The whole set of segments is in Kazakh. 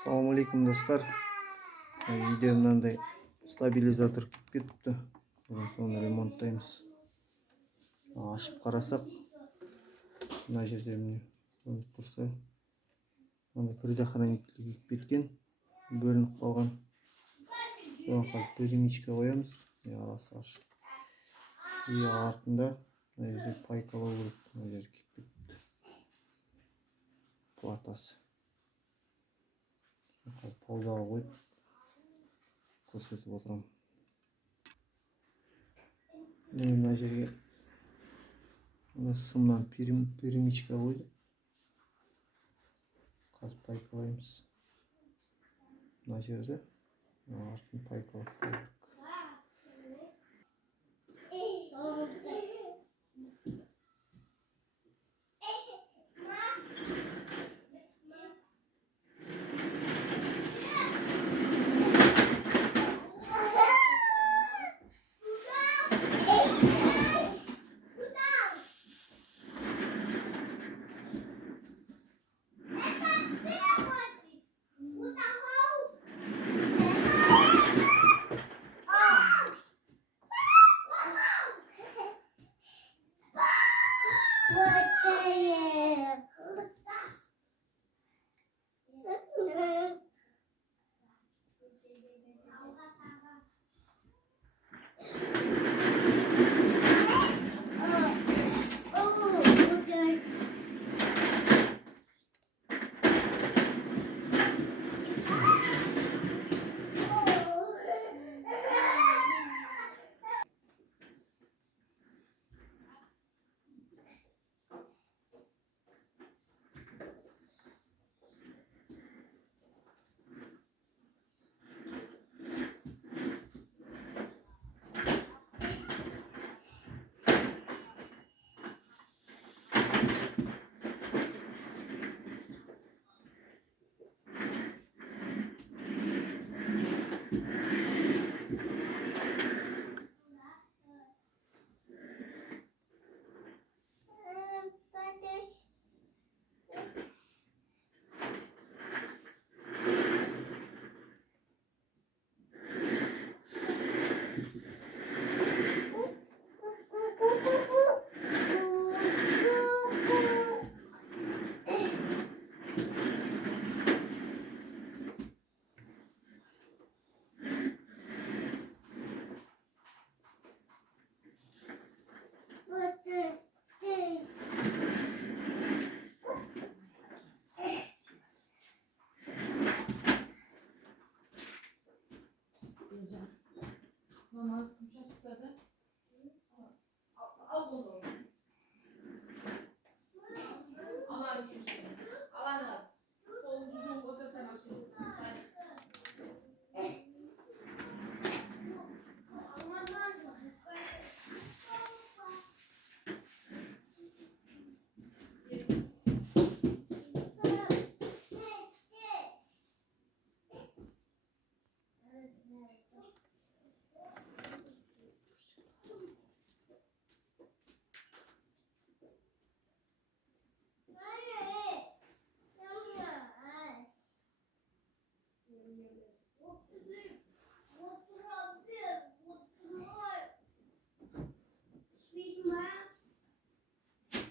Assalamualaikum достар. Үйде мынандай стабилизатор күйіп кетіпті. Соны ремонттаймыз. Ашып қарасақ, мына жерде міне тұрса, предохранитель күйіп кеткен, бөлініп қалған. Соған қазір перемичка қоямыз. Арасы ашық. И артында мына жерде пайкалау керек. Мына жерде күйіп кетіпті. Платасы. Паузаға қойып көрсетіп отырамын. Мына жерге сымнан перемичка қойды. Қазір пайкалаймыз. Мына жерде артын пайкалап қойдық.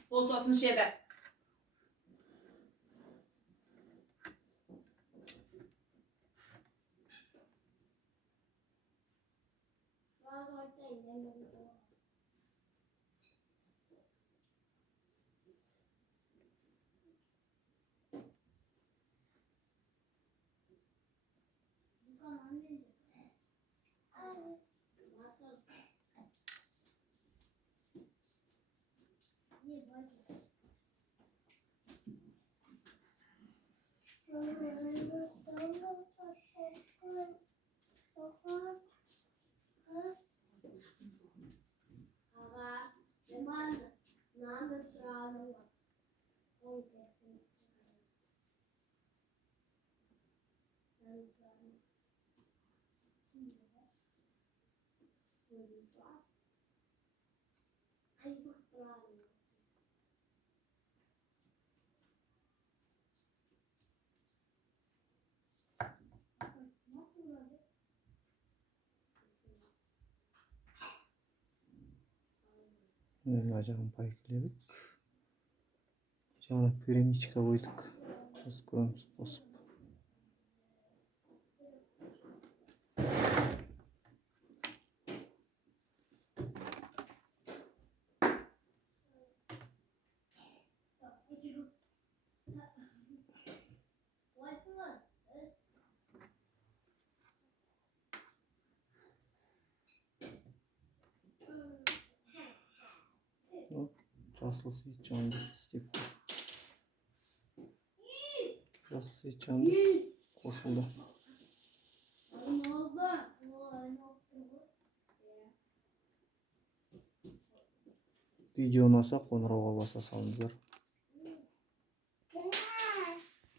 Olsun şeyde. мына жағын пайкіледік. Жаңа перемичка қойдық. Біз көреміз қосып. Жасыл свет жанды істеп. Жасыл свет жанды қосылды. Видео ұнаса қоңырауға баса салыңыздар.